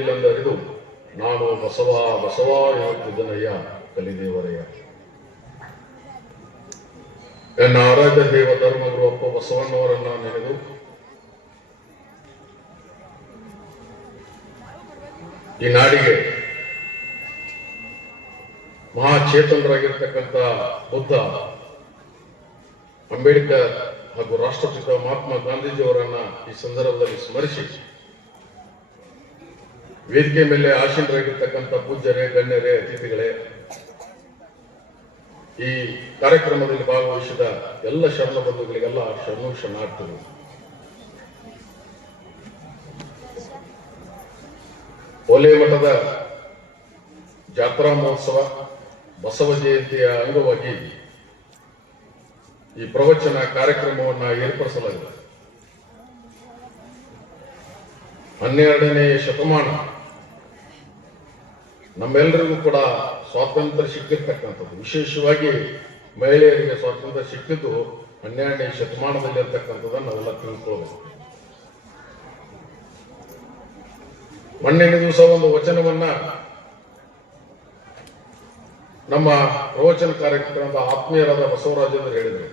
ನನಗೆ ನಾನು ಬಸವ ಬಸವ ಎನ್ನುತ್ತಿದ್ದನಯ್ಯ ಕಲಿದೇವರಯ್ಯ ಎನ್ನ ಆರಾಧ್ಯ ದೇವ ಧರ್ಮಗುರು ಅಪ್ಪ ಬಸವಣ್ಣವರನ್ನ ನೆನೆದು, ಈ ನಾಡಿಗೆ ಮಹಾಚೇತನರಾಗಿರ್ತಕ್ಕಂಥ ಬುದ್ಧ ಅಂಬೇಡ್ಕರ್ ಹಾಗೂ ರಾಷ್ಟ್ರಪಿತ ಮಹಾತ್ಮ ಗಾಂಧೀಜಿಯವರನ್ನ ಈ ಸಂದರ್ಭದಲ್ಲಿ ಸ್ಮರಿಸಿ ವೇದಿಕೆ ಮೇಲೆ ಆಶೀನರಾಗಿರ್ತಕ್ಕಂಥ ಪೂಜ್ಯರೇ, ಗಣ್ಯರೇ, ಅತಿಥಿಗಳೇ, ಈ ಕಾರ್ಯಕ್ರಮದಲ್ಲಿ ಭಾಗವಹಿಸಿದ ಎಲ್ಲ ಶರಣ ಬಂಧುಗಳಿಗೆಲ್ಲ ಶರಣು ಶರಣಾರ್ಥಿಗಳು ಓಲೆ ಮಠದ ಜಾತ್ರಾ ಮಹೋತ್ಸವ, ಬಸವ ಜಯಂತಿಯ ಅಂಗವಾಗಿ ಈ ಪ್ರವಚನ ಕಾರ್ಯಕ್ರಮವನ್ನು ಏರ್ಪಡಿಸಲಾಗಿದೆ. ಹನ್ನೆರಡನೇ ಶತಮಾನ. ನಮ್ಮೆಲ್ಲರಿಗೂ ಕೂಡ ಸ್ವಾತಂತ್ರ್ಯ ಸಿಕ್ಕಿರ್ತಕ್ಕಂಥದ್ದು. ವಿಶೇಷವಾಗಿ ಮಹಿಳೆಯರಿಗೆ ಸ್ವಾತಂತ್ರ್ಯ ಸಿಕ್ಕಿದ್ದು ಹನ್ನೆರಡನೇ ಶತಮಾನದಲ್ಲಿ ಇರ್ತಕ್ಕಂಥದ್ದನ್ನು ನಾವೆಲ್ಲ ತಿಳ್ಕೊಳ್ಬೇಕು. ಮೊನ್ನೆಯ ದಿವಸ ಒಂದು ವಚನವನ್ನ ನಮ್ಮ ಪ್ರವಚನ ಕಾರ್ಯಕ್ರಮದ ಆತ್ಮೀಯರಾದ ಬಸವರಾಜೇಂದ್ರ ಹೇಳಿದರು.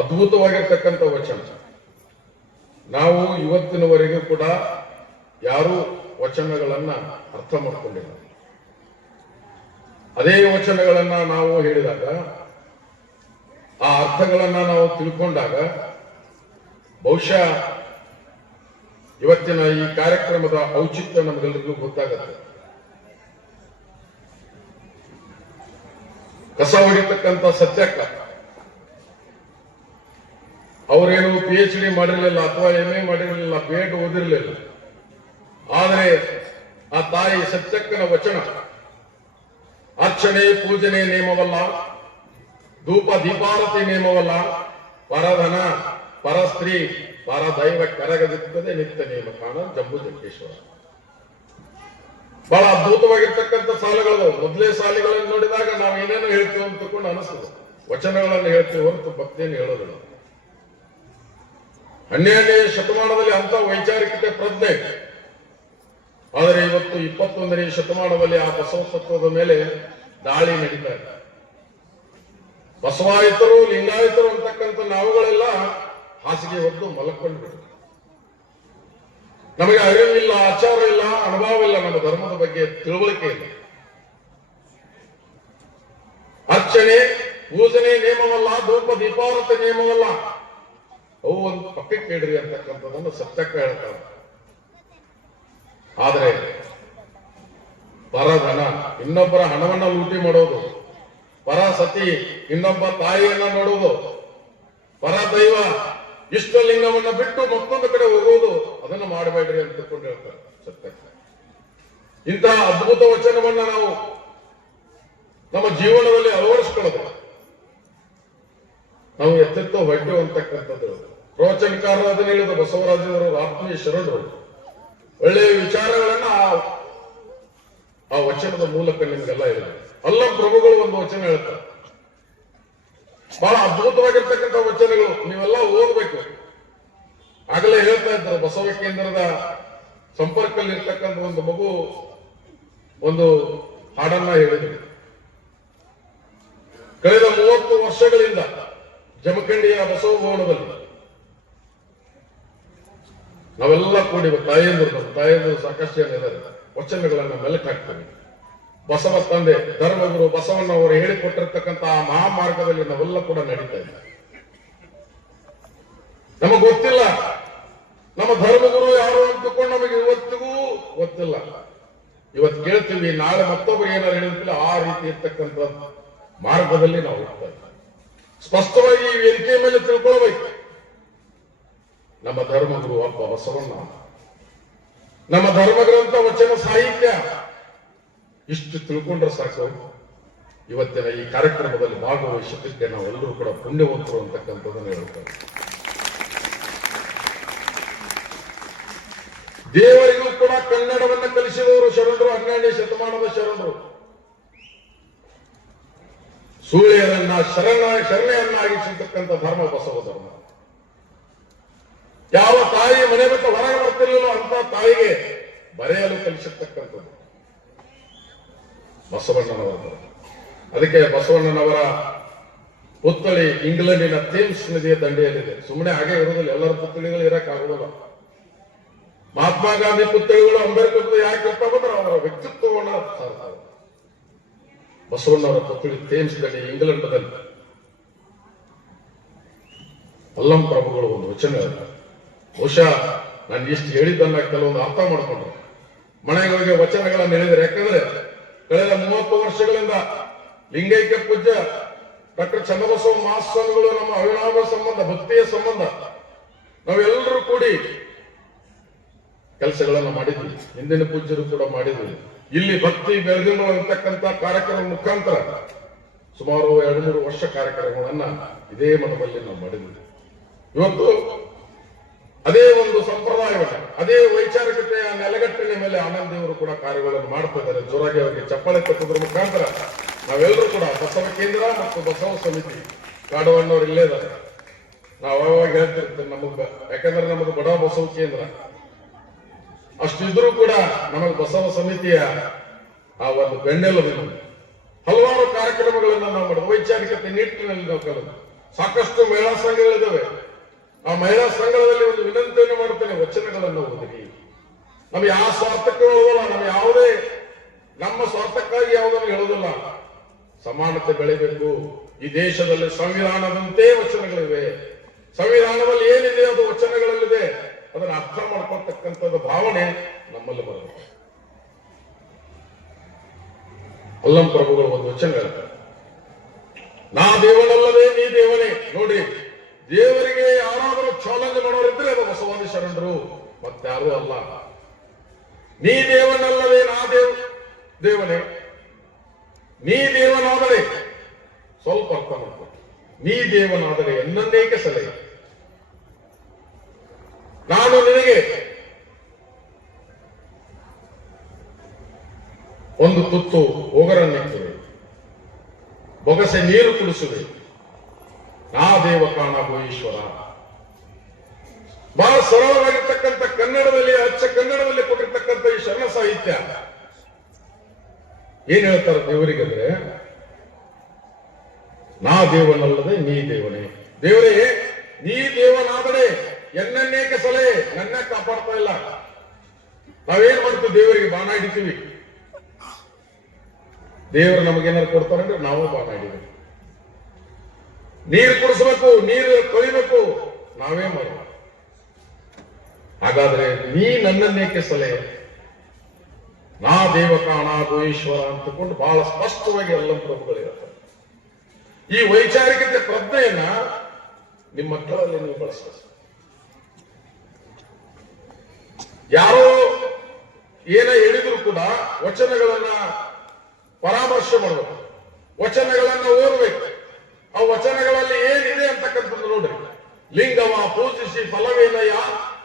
ಅದ್ಭುತವಾಗಿರ್ತಕ್ಕಂಥ ವಚನ. ನಾವು ಇವತ್ತಿನವರೆಗೂ ಕೂಡ ಯಾರೂ ವಚನಗಳನ್ನ ಅರ್ಥ ಮಾಡಿಕೊಂಡಿಲ್ಲ. ಅದೇ ವಚನಗಳನ್ನ ನಾವು ಹೇಳಿದಾಗ, ಆ ಅರ್ಥಗಳನ್ನ ನಾವು ತಿಳ್ಕೊಂಡಾಗ, ಬಹುಶಃ ಇವತ್ತಿನ ಈ ಕಾರ್ಯಕ್ರಮದ ಔಚಿತ್ಯ ನಮಗೆಲ್ಲರಿಗೂ ಗೊತ್ತಾಗುತ್ತೆ. ಕಸ ಹೊಡಿತಕ್ಕಂಥ ಸತ್ಯಕ್ಕ ಅವರೇನು ಪಿ ಎಚ್ ಡಿ ಮಾಡಿರಲಿಲ್ಲ ಅಥವಾ ಎಂ ಎ ಮಾಡಿರಲಿಲ್ಲ ಬಿ ಎಡ್ ಓದಿರಲಿಲ್ಲ. ಆದರೆ ಆ ತಾಯಿ ಸತ್ಯಕ್ಕನ ವಚನ, ಅರ್ಚನೆ, ಪೂಜನೆ ನೇಮವಲ್ಲ ಧೂಪ ದೀಪಾರತಿ ನೇಮವಲ್ಲ ಪರಧನ, ಪರಸ್ತ್ರೀ, ಪರದೈವ ಕರಗದಿರ್ತದೆ ನಿತ್ಯ ನೇಮ ಕಾಣ ಜಂಬು ಜಂಕೇಶ್ವರ. ಬಹಳ ಅದ್ಭುತವಾಗಿರ್ತಕ್ಕಂಥ ಸಾಲುಗಳು. ಮೊದಲೇ ಸಾಲುಗಳನ್ನು ನೋಡಿದಾಗ ನಾವು ಏನೇನು ಹೇಳ್ತೀವಿ ಅಂತಕೊಂಡು ಅನಿಸ್ತದೆ. ವಚನಗಳನ್ನು ಹೇಳ್ತೀವಿ ಹೊರತು ಭಕ್ತಿಯನ್ನು ಹೇಳೋದಿಲ್ಲ. ಹನ್ನೆರಡನೇ ಶತಮಾನದಲ್ಲಿ ಅಂತ ವೈಚಾರಿಕತೆ ಪ್ರಜ್ಞೆ ಆದರೆ ಇವತ್ತು ಇಪ್ಪತ್ತೊಂದನೇ ಶತಮಾನದಲ್ಲಿ ಆ ಬಸವ ತತ್ವದ ಮೇಲೆ ದಾಳಿ ನಡೀತಾ ಇದೆ. ಬಸವಾಯಿತರು, ಲಿಂಗಾಯಿತರು ಅಂತಕ್ಕಂಥ ನಾವುಗಳೆಲ್ಲ ಹಾಸಿಗೆ ಹೊತ್ತು ಮಲಕೊಂಡು ನಮಗೆ ಅರಿವಿಲ್ಲ, ಆಚಾರ ಇಲ್ಲ, ಅನುಭವ ಇಲ್ಲ, ನಮ್ಮ ಧರ್ಮದ ಬಗ್ಗೆ ತಿಳುವಳಿಕೆ ಇಲ್ಲ. ಅರ್ಚನೆ, ಪೂಜನೆ ನೇಮವಲ್ಲ, ಧೂಪ ದೀಪಾವತಿ ನೇಮವಲ್ಲ. ಅವು ಒಂದು ಪಕ್ಕಕ್ಕೆ ಕೇಳ್ರಿ ಅಂತಕ್ಕಂಥದ್ದನ್ನು ಸತ್ಯಕ್ಕೆ ಹೇಳ್ತಾರೆ ಆದರೆ, ಪರಧನ, ಇನ್ನೊಬ್ಬರ ಹಣವನ್ನ ಲೂಟಿ ಮಾಡೋದು, ಪರ ಸತಿ, ಇನ್ನೊಬ್ಬ ತಾಯಿಯನ್ನ ನೋಡುವುದು ಪರ ದೈವ, ಇಷ್ಟಲಿಂಗವನ್ನ ಬಿಟ್ಟು ಮತ್ತೊಂದು ಕಡೆ ಹೋಗೋದು, ಅದನ್ನು ಮಾಡಬೇಡ್ರಿ ಅಂತಕೊಂಡು ಹೇಳ್ತಾರೆ ಸತ್ಯಕ್ಕೆ. ಇಂತಹ ಅದ್ಭುತ ವಚನವನ್ನ ನಾವು ನಮ್ಮ ಜೀವನದಲ್ಲಿ ಅಳವಡಿಸ್ಕೊಳ್ಳೋದು. ನಾವು ಎತ್ತೆತ್ತೋ ಹೊಟ್ಟೆ ಅಂತಕ್ಕಂಥದ್ದು ಪ್ರವಚನಕಾರರಾದ ಹೇಳಿದ ಬಸವರಾಜರು ಆತ್ಮೀಯ ಶರಣರು. ಒಳ್ಳೆಯ ವಿಚಾರಗಳನ್ನ ಆ- ಆ ವಚನದ ಮೂಲಕ ನಿಮಗೆಲ್ಲ ಇಲ್ಲ ಅಲ್ಲ ಪ್ರಭುಗಳು ಒಂದು ವಚನ ಹೇಳ್ತಾರೆ. ಬಹಳ ಅದ್ಭುತವಾಗಿರ್ತಕ್ಕಂಥ ವಚನಗಳು, ನೀವೆಲ್ಲ ಓದ್ಬೇಕು. ಆಗಲೇ ಹೇಳ್ತಾ ಇದ್ದಾರೆ ಬಸವ ಕೇಂದ್ರದ ಸಂಪರ್ಕದಲ್ಲಿ ಇರ್ತಕ್ಕಂಥ ಒಂದು ಮಗು ಒಂದು ಹಾಡನ್ನ ಹೇಳಿದ್ರು. ಕಳೆದ ಮೂವತ್ತು ವರ್ಷಗಳಿಂದ ಜಮಖಂಡಿಯ ಬಸವ ಭವನದಲ್ಲಿ. ನಾವೆಲ್ಲ ಕೂಡಿ ತಾಯಂದ್ರು ತಾಯಂದ್ರು ಸಾಕಷ್ಟು ಜನ ಇದ್ದಾರೆ. ವಚನಗಳನ್ನ ಬಸವ ತಂದೆ, ಧರ್ಮಗುರು ಬಸವಣ್ಣವರು ಹೇಳಿಕೊಟ್ಟಿರ್ತಕ್ಕಂಥ ಆ ಮಹಾಮಾರ್ಗದಲ್ಲಿ ನಾವೆಲ್ಲ ಕೂಡ ನಡೀತಾ ಇದ್ದ ನಮಗ್ ಗೊತ್ತಿಲ್ಲ. ನಮ್ಮ ಧರ್ಮಗುರು ಯಾರು ಅಂತಕೊಂಡು ನಮಗೆ ಇವತ್ತಿಗೂ ಗೊತ್ತಿಲ್ಲ. ಇವತ್ತು ಕೇಳ್ತೀವಿ, ನಾಳೆ ಮತ್ತೊಬ್ಬರು ಏನಾರು ಹೇಳಿರ್ತಿಲ್ಲ ಆ ರೀತಿ ಇರ್ತಕ್ಕಂಥ ಮಾರ್ಗದಲ್ಲಿ ನಾವು ಹೋಗ್ತಾ ಇದ್ದೇವೆ. ಸ್ಪಷ್ಟವಾಗಿ ಈ ವೇದಿಕೆ ಮೇಲೆ ತಿಳ್ಕೊಳ್ಬೇಕು. ನಮ್ಮ ಧರ್ಮಗುರು ಅಪ್ಪ ಬಸವಣ್ಣ ನಮ್ಮ ಧರ್ಮಗ್ರಂಥ ವಚನ ಸಾಹಿತ್ಯ. ಇಷ್ಟು ತಿಳ್ಕೊಂಡ್ರೆ ಸಾಕು. ಇವತ್ತಿನ ಈ ಕಾರ್ಯಕ್ರಮದಲ್ಲಿ ಭಾಗವಹಿಸಿದ್ದಕ್ಕೆ ನಾವೆಲ್ಲರೂ ಕೂಡ ಪುಣ್ಯವಂತರು ಅಂತಕ್ಕಂಥದ್ದನ್ನು ಹೇಳ್ತೇವೆ. ದೇವರಿಗೂ ಕೂಡ ಕನ್ನಡವನ್ನು ಕಲಿಸಿದವರು ಶರಣರು, ಹನ್ನೆರಡನೇ ಶತಮಾನದ ಶರಣರು. ಸೂಳೆಯರನ್ನ ಶರಣ ಶರಣೆಯನ್ನಾಗಿಸಿರ್ತಕ್ಕಂಥ ಧರ್ಮ ಬಸವ ಧರ್ಮ. ಯಾವ ತಾಯಿ ಮನೆ ಬಿಟ್ಟು ಹೊರಗೆ ಬರ್ತಿರ್ಲಿಲ್ಲ ಅಂತ ತಾಯಿಗೆ ಬರೆಯಲು ಕಲಿಸಿರ್ತಕ್ಕಂಥದ್ದು. ಬಸವಣ್ಣನವರು ಅದಕ್ಕೆ ಬಸವಣ್ಣನವರ ಪುತ್ಥಳಿ ಇಂಗ್ಲೆಂಡಿನ ಥೇಮ್ಸ್ ನದಿಯ ದಂಡೆಯಲ್ಲಿದೆ. ಸುಮ್ಮನೆ ಹಾಗೆ ಇರೋದಿಲ್ಲ ಎಲ್ಲರ ಪುತ್ಥಳಿಗಳು ಇರಕ್ಕಾಗುವುದಿಲ್ಲ ಮಹಾತ್ಮ ಗಾಂಧಿ ಪುತ್ಥಳಿಗಳು ಅಂಬೇಡ್ಕರ್ ಯಾಕೆ ಇರ್ತಾವ ಅವರ ವ್ಯಕ್ತಿತ್ವವನ್ನು ಸಾರ್ತಾವೆ ಬಸವಣ್ಣವರ ಪುತ್ಥಳಿ ತೇಮ್ಸ್ದಲ್ಲಿ ಇಂಗ್ಲೆಂಡ್ನಲ್ಲಿ. ಅಲ್ಲಂ ಪ್ರಭುಗಳು ಒಂದು ವಚನ. ಬಹುಶಃ ನಾನು ಇಷ್ಟು ಹೇಳಿದ್ದನ್ನ ಕೆಲವೊಂದು ಅರ್ಥ ಮಾಡಿಕೊಂಡ್ರು. ಮನೆಗಳಿಗೆ ವಚನಗಳನ್ನು ಹೇಳಿದ್ರೆ ಯಾಕಂದ್ರೆ ಕಳೆದ ಮೂವತ್ತು ವರ್ಷಗಳಿಂದ ಲಿಂಗೈಕ್ಯ ಪೂಜ್ಯ ಡಾಕ್ಟರ್ ಚನ್ನಬಸವ ಮಹಾಸ್ವಾಮಿಗಳು ನಮ್ಮ ಅವಿನಾಭ ಸಂಬಂಧ, ಭಕ್ತಿಯ ಸಂಬಂಧ, ನಾವೆಲ್ಲರೂ ಕೂಡಿ ಕೆಲಸಗಳನ್ನು ಮಾಡಿದ್ವಿ. ಹಿಂದಿನ ಪೂಜ್ಯರು ಕೂಡ ಮಾಡಿದ್ವಿ. ಇಲ್ಲಿ ಭಕ್ತಿ ಬೆಳೆದಿಲ್ಲ ಅಂತಕ್ಕಂಥ ಕಾರ್ಯಕ್ರಮ ಮುಖಾಂತರ ಸುಮಾರು ಎರಡು ಮೂರು ವರ್ಷ ಕಾರ್ಯಕ್ರಮಗಳನ್ನ ಇದೇ ಮಠದಲ್ಲಿ ನಾವು ಮಾಡಿದ್ವಿ. ಇವತ್ತು ಅದೇ ಒಂದು ಸಂಪ್ರದಾಯವನ್ನ, ಅದೇ ವೈಚಾರಿಕತೆಯ ನೆಲಗಟ್ಟಿನ ಮೇಲೆ ಆನಂದ್ ದೇವರು ಕೂಡ ಕಾರ್ಯಗಳನ್ನು ಮಾಡ್ತಾ ಇದ್ದಾರೆ. ಜೋರಾಗಿ ಅವರಿಗೆ ಚಪ್ಪಾಳೆ ತಟ್ಟುವುದರ ಮುಖಾಂತರ ನಾವೆಲ್ಲರೂ ಕೂಡ ಬಸವ ಕೇಂದ್ರ ಮತ್ತು ಬಸವ ಸಮಿತಿ ಕಾಡುವಣ್ಣವ್ರು ಇಲ್ಲೇ ಇದ್ದಾರೆ. ನಾವು ಅವಾಗ ಹೇಳ್ತಿರ್ತೀವಿ ನಮಗ್ ಯಾಕಂದ್ರೆ ನಮ್ಮದು ಬಡ ಬಸವ ಕೇಂದ್ರ. ಅಷ್ಟಿದ್ರೂ ಕೂಡ ನಮಗೆ ಬಸವ ಸಮಿತಿಯ ಆ ಒಂದು ಬೆನ್ನೆಲುಬು. ಹಲವಾರು ಕಾರ್ಯಕ್ರಮಗಳನ್ನು ನಾವು ಮಾಡಿದ್ವಿ ವೈಚಾರಿಕತೆ ನಿಟ್ಟಿನಲ್ಲಿ ನಾವು ಕಲಿತು. ಸಾಕಷ್ಟು ಮಹಿಳಾ ಸಂಘಗಳಿದ್ದಾವೆ ಆ ಮಹಿಳಾ ಸಂಘದಲ್ಲಿ ಒಂದು ವಿನಂತಿಯನ್ನು ಮಾಡುತ್ತೇನೆ ವಚನಗಳನ್ನು ಓದಿರಿ ನಮ್ಗೆ ಯಾವ ಸ್ವಾರ್ಥಕ್ಕೆ ಹೇಳುವಲ್ಲ ನಮ್ಗೆ ಯಾವುದೇ, ನಮ್ಮ ಸ್ವಾರ್ಥಕ್ಕಾಗಿ ಯಾವುದನ್ನು ಹೇಳೋದಿಲ್ಲ. ಸಮಾನತೆ ಬೆಳಿಬೇಕು. ಈ ದೇಶದಲ್ಲಿ ಸಂವಿಧಾನದಂತೆ ವಚನಗಳಿವೆ. ಸಂವಿಧಾನದಲ್ಲಿ ಏನಿದೆ ಅದು ವಚನಗಳಲ್ಲಿದೆ? ಅದನ್ನು ಅರ್ಥ ಮಾಡ್ಕೊಳ್ತಕ್ಕಂಥದ್ದು ಭಾವನೆ ನಮ್ಮಲ್ಲಿ ಬರಬೇಕು ಅಲ್ಲಂ ಪ್ರಭುಗಳು ಒಂದು ವಚನ ಹೇಳ್ತಾರೆ. ನಾ ದೇವನಲ್ಲದೆ ನೀ ದೇವನೇ. ನೋಡಿ, ದೇವರಿಗೆ ಯಾರಾದರೂ ಚಾಲೆಂಜ್ ಮಾಡೋರಿದ್ರೆ ಅದು ಬಸವಾದಿ ಶರಣರು ಮತ್ತಾರೂ ಅಲ್ಲ. ನೀ ದೇವನಲ್ಲದೆ ನಾ ದೇವ್ ದೇವನೇ. ನೀ ದೇವನಾದರೆ ಸ್ವಲ್ಪ ಅರ್ಥ ಮಾಡ್ಕೊ ನೀ ದೇವನಾದರೆ ಎನ್ನೇಕೆ ಸಲಹೆ? ನಾನು ನಿನಗೆ ಒಂದು ತುತ್ತು ಒಗರನ್ನಿಟ್ಟುವೆ. ಬೊಗಸೆ ನೀರು ಕುಡಿಸುವೆ. ನಾ ದೇವ ಕಾಣ ಈಶ್ವರ. ಬಹಳ ಸರಳವಾಗಿರ್ತಕ್ಕಂಥ ಕನ್ನಡದಲ್ಲಿ, ಅಚ್ಚ ಕನ್ನಡದಲ್ಲಿ ಕೊಟ್ಟಿರ್ತಕ್ಕಂಥ ಈ ಶರಣ ಸಾಹಿತ್ಯ. ಏನ್ ಹೇಳ್ತಾರೆ ದೇವರಿಗಂದ್ರೆ, ನಾ ದೇವನಲ್ಲದೆ ನೀ ದೇವನೇ. ದೇವರೇ, ನೀ ದೇವನಾದರೆ ಎನ್ನನ್ನೇಕೆ ಸಲಹೆ ನನ್ನ ಕಾಪಾಡ್ತಾ ಇಲ್ಲ. ನಾವೇನ್ ಮಾಡ್ತೀವಿ? ದೇವರಿಗೆ ಬಾಣ ಹಿಡಿತೀವಿ ದೇವರು ನಮಗೇನಾದ್ರು ಕೊಡ್ತಾರಂದ್ರೆ ನಾವು ಬಾಣ ನೀರು ಕುಡಿಸ್ಬೇಕು, ನೀರು ಕಳಿಬೇಕು ನಾವೇ ಮಾಡುವ ಹಾಗಾದ್ರೆ ನೀ ನನ್ನನ್ನೇಕೆ ಸಲಹೆ ನಾ ದೇವ ಕಾಣ ಈಶ್ವರ ಅಂತಕೊಂಡು ಬಹಳ ಸ್ಪಷ್ಟವಾಗಿ ಎಲ್ಲ ಪ್ರಭುಗಳಿರುತ್ತೆ ಈ ವೈಚಾರಿಕತೆ ಪ್ರಜ್ಞೆಯನ್ನ ನಿಮ್ಮ ಮಕ್ಕಳಲ್ಲಿ ನೀವು ಬಳಸಬೇಕು. ಯಾರೋ ಏನೇ ಹೇಳಿದ್ರು ಕೂಡ ವಚನಗಳನ್ನ ಪರಾಮರ್ಶೆ ಮಾಡಬೇಕು ವಚನಗಳನ್ನ ಓದಬೇಕು. ಆ ವಚನಗಳಲ್ಲಿ ಏನಿದೆ ಅಂತಕ್ಕಂಥದ್ದು ನೋಡ್ರಿ. ಲಿಂಗವ ಪೂಜಿಸಿ ಫಲವೇನಯ್ಯ,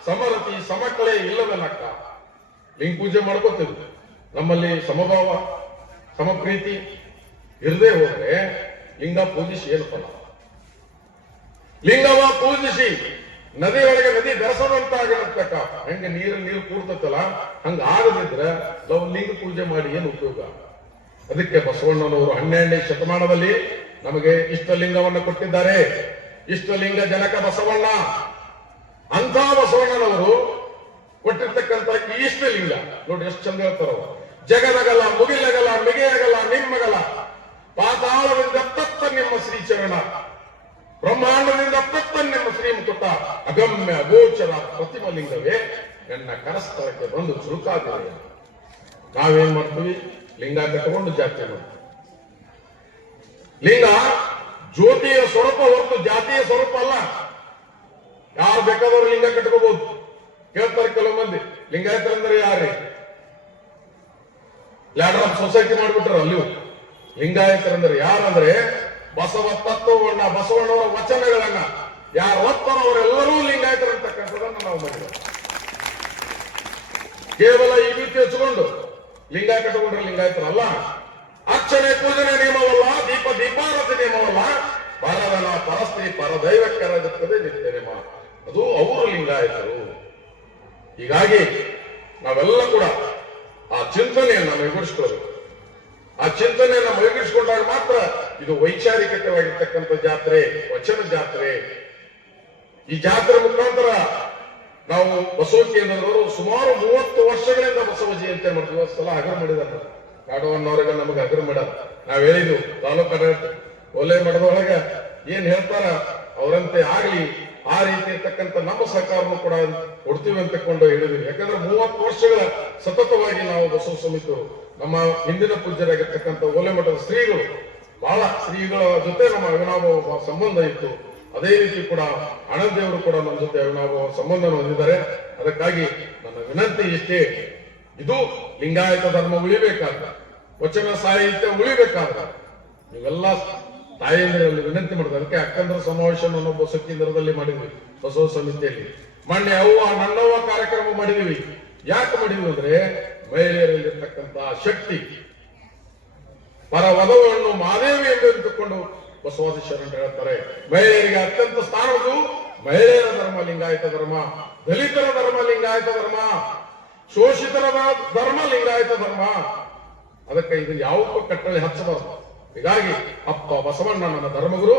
ಸಮರತಿ ಸಮಕಳೆ ಇಲ್ಲದನಕ್ಕ ಲಿಂಗ ಪೂಜೆ ಮಾಡ್ಕೋತೀವಿ ನಮ್ಮಲ್ಲಿ ಸಮಭಾವ, ಸಮಪ್ರೀತಿ ಇರದೆ ಹೋದ್ರೆ ಲಿಂಗ ಪೂಜಿಸಿ ಏನು ಫಲ? ಲಿಂಗವ ಪೂಜಿಸಿ ನದಿ ಒಳಗೆ ನದಿ ಬೆರೆಸದಂತಾಗತಕ್ಕ ಹೆಂಗೆ ನೀರು ನೀರು ಕೂಡ್ತತ್ತಲ್ಲ ಹಂಗ ಆಗದಿದ್ರೆ ನಾವು ಲಿಂಗ ಪೂಜೆ ಮಾಡಿ ಏನು ಉಪಯೋಗ? ಅದಕ್ಕೆ ಬಸವಣ್ಣನವರು ಹನ್ನೆರಡನೇ ಶತಮಾನದಲ್ಲಿ ನಮಗೆ ಇಷ್ಟಲಿಂಗವನ್ನು ಕೊಟ್ಟಿದ್ದಾರೆ. ಇಷ್ಟಲಿಂಗ ಜನಕ ಬಸವಣ್ಣ. ಅಂತ ಬಸವಣ್ಣನವರು ಕೊಟ್ಟಿರ್ತಕ್ಕಂಥ ಈ ಇಷ್ಟಲಿಂಗ. ನೋಡಿ ಎಷ್ಟು ಚಂದ ಹೇಳ್ತಾರವ. ಜಗದಗಲ ಮುಗಿಲಗಲ, ಮಿಗೆಯಗಲ, ನಿಮ್ಮಗಲ. ಪಾತಾಳದಿಂದ ತತ್ತ ನಿಮ್ಮ ಶ್ರೀಚರಣ. ಬ್ರಹ್ಮಾಂಡದಿಂದ ತತ್ತ ನಿಮ್ಮ ಶ್ರೀ ಮುಕುಟ ಅಗಮ್ಯ ಗೋಚರ ಪ್ರತಿಮಲಿಂಗವೇ ನನ್ನ ಕರಸ್ಥಳಕ್ಕೆ ಬಂದು ಚುರುಕಾಗಿದೆ. ನಾವೇನ್ ಮಾಡ್ತೀವಿ? ಲಿಂಗ ಕಟ್ಟಿಕೊಂಡು ಜಾತಿ ಲಿಂಗ ಜ್ಯೋತಿಯ ಸ್ವರೂಪ ಹೊರತು ಜಾತಿಯ ಸ್ವರೂಪ ಅಲ್ಲ. ಯಾರು ಬೇಕಾದವರು ಲಿಂಗ ಕಟ್ಕೋಬಹುದು ಕೇಳ್ತಾರೆ ಕೆಲವು ಮಂದಿ. ಲಿಂಗಾಯತರಂದ್ರೆ ಯಾರೇ? ಲ್ಯಾಡರ್ ಆಫ್ ಸೊಸೈಟಿ ಮಾಡ್ಬಿಟ್ರ ಅಲ್ಲಿ ಲಿಂಗಾಯತರಂದ್ರೆ ಯಾರಂದ್ರೆ ಬಸವ ತತ್ವವನ್ನ ಬಸವಣ್ಣವರ ವಚನಗಳನ್ನ ಯಾರು ಒತ್ತರೋ ಅವರೆಲ್ಲರೂ ಲಿಂಗಾಯತರು ಅಂತಕ್ಕಂಥದನ್ನ ನಾವು ಮಾಡಿದ್ದೇವೆ. ಕೇವಲ ಈ ರೀತಿ ಹಚ್ಕೊಂಡು ಲಿಂಗ ಕಟ್ಟಿಕೊಂಡ್ರೆ ಲಿಂಗಾಯತರಲ್ಲ. ಅರ್ಚನೆ ಪೂಜನೆ ನಿಯಮವಲ್ಲ, ದೀಪ ದೀಪಾರತಿ ನಿಯಮವಲ್ಲ. ಪರರನ ಪರಸ್ತ್ರೀ ಪರದೈವಕ್ಕರಾಗುತ್ತದೆ ನಿತ್ಯ ನಿಯಮ. ಅದು ಅವರು ಲಿಂಗಾಯತರು. ಹೀಗಾಗಿ ನಾವೆಲ್ಲ ಕೂಡ ಆ ಚಿಂತನೆಯನ್ನ ಮೈಗೂಡಿಸ್ಕೊಳ್ಬೇಕು. ಆ ಚಿಂತನೆಯನ್ನ ಮೈಗೂಡಿಸಿಕೊಂಡಾಗ ಮಾತ್ರ ಇದು ವೈಚಾರಿಕತೆವಾಗಿರ್ತಕ್ಕಂಥ ಜಾತ್ರೆ, ವಚನ ಜಾತ್ರೆ. ಈ ಜಾತ್ರೆ ಮುಖಾಂತರ ನಾವು ಬಸವ ಸುಮಾರು ಮೂವತ್ತು ವರ್ಷಗಳಿಂದ ಬಸವ ಜಯಂತಿ ಮಾಡ್ತೀವಿ. ಸಲ ಹಗರ ಮಾಡಿದಾರೆ. ಕಾಡವನ್ನವ್ರಿಗೆ ನಮಗೆ ಹಗರ ಮಾಡಲ್ಲ ನಾವ್ ಹೇಳಿದ್ವು, ತಾಲೂಕು ಆಡಳಿತ ಒಲೆ ಮಠದೊಳಗ ಏನ್ ಹೇಳ್ತಾರ, ಅವರಂತೆ ಆಗ್ಲಿ, ಆ ರೀತಿ ಇರ್ತಕ್ಕಂಥ ನಮ್ಮ ಸರ್ಕಾರವನ್ನು ಕೂಡ ಕೊಡ್ತೀವಿ ಅಂತ ಕೊಂಡು ಹೇಳಿದ್ವಿ. ಯಾಕಂದ್ರೆ ಮೂವತ್ತು ವರ್ಷಗಳ ಸತತವಾಗಿ ನಾವು ಬಸವ ಸಮಿತಿಯವರು, ನಮ್ಮ ಹಿಂದಿನ ಪೂಜ್ಯರಾಗಿರ್ತಕ್ಕಂಥ ಓಲೆ ಮಠದ ಶ್ರೀಗಳು ಬಹಳ ಶ್ರೀಗಳ ಜೊತೆ ನಮ್ಮ ಅವಿನಾಭಾವ ಸಂಬಂಧ ಇತ್ತು. ಅದೇ ರೀತಿ ಕೂಡ ದೇವರು ಕೂಡ ನಮ್ಮ ಜೊತೆ ಅವಿನಾಭಾವ ಸಂಬಂಧ ಹೊಂದಿದ್ದಾರೆ. ಅದಕ್ಕಾಗಿ ನನ್ನ ವಿನಂತಿ ಇಷ್ಟೇ, ಇದು ಲಿಂಗಾಯತ ಧರ್ಮ ಉಳಿಬೇಕಾದ, ವಚನ ಸಾಹಿತ್ಯ ಉಳಿಬೇಕಾದ. ನೀವೆಲ್ಲ ತಾಯಂದಿರಲ್ಲಿ ವಿನಂತಿ ಮಾಡಿದ್ರೆ, ಅದಕ್ಕೆ ಅಕ್ಕಂದ್ರ ಸಮಾವೇಶ ನನ್ನೊಬ್ಬ ಸಕ್ಕಿಂದ್ರದಲ್ಲಿ ಕೇಂದ್ರದಲ್ಲಿ ಮಾಡಿದ್ವಿ ಬಸವ ಸಮಿತಿಯಲ್ಲಿ. ಮೊನ್ನೆ ಅವ್ವ, ನನ್ನವ್ವ ಕಾರ್ಯಕ್ರಮ ಮಾಡಿದ್ವಿ. ಯಾಕೆ ಮಾಡಿದ್ವಿ ಅಂದ್ರೆ ಮಹಿಳೆಯರಲ್ಲಿರ್ತಕ್ಕಂತಹ ಶಕ್ತಿ ಪರ ವಧುವನ್ನು ಮಾದೇವಿ ಎಂದು ಎಂದುಕೊಂಡು ಬಸವಾದಿ ಶರಣರು ಹೇಳ್ತಾರೆ ಮಹಿಳೆಯರಿಗೆ ಅತ್ಯಂತ ಸ್ಥಾನವು ಮಹಿಳೆಯರ ಧರ್ಮ, ಲಿಂಗಾಯತ ಧರ್ಮ, ದಲಿತರ ಧರ್ಮ, ಲಿಂಗಾಯತ ಧರ್ಮ, ಶೋಷಿತರ ಧರ್ಮ, ಲಿಂಗಾಯತ ಧರ್ಮ. ಅದಕ್ಕೆ ಇದು ಯಾವ ಕಟ್ಟಳೆ ಹಚ್ಚಬಾರದು. ಹೀಗಾಗಿ ಅಪ್ಪ ಬಸವಣ್ಣ ನನ್ನ ಧರ್ಮಗುರು.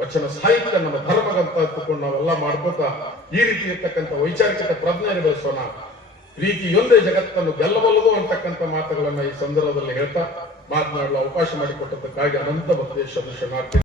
ವಚನ ಸಾಹಿತ್ಯ ನಮ್ಮ ಧರ್ಮಗಂತ ಅಂದುಕೊಂಡು ನಾವೆಲ್ಲ ಮಾಡ್ಕೋತಾ ಈ ರೀತಿ ಇರ್ತಕ್ಕಂಥ ವೈಚಾರಿಕ ಪ್ರಜ್ಞೆ ಬೆಳೆಸೋಣ. ಪ್ರೀತಿಯೊಂದೇ ಜಗತ್ತನ್ನು ಗೆಲ್ಲಬಲ್ಲದು ಅಂತಕ್ಕಂಥ ಮಾತುಗಳನ್ನ ಈ ಸಂದರ್ಭದಲ್ಲಿ ಹೇಳ್ತಾ ಮಾತನಾಡಲು ಅವಕಾಶ ಮಾಡಿಕೊಟ್ಟದ್ದಕ್ಕಾಗಿ ಅನಂತ ಮಹದೇಶ್ವರ ಶರಣಾರ್ಥಿ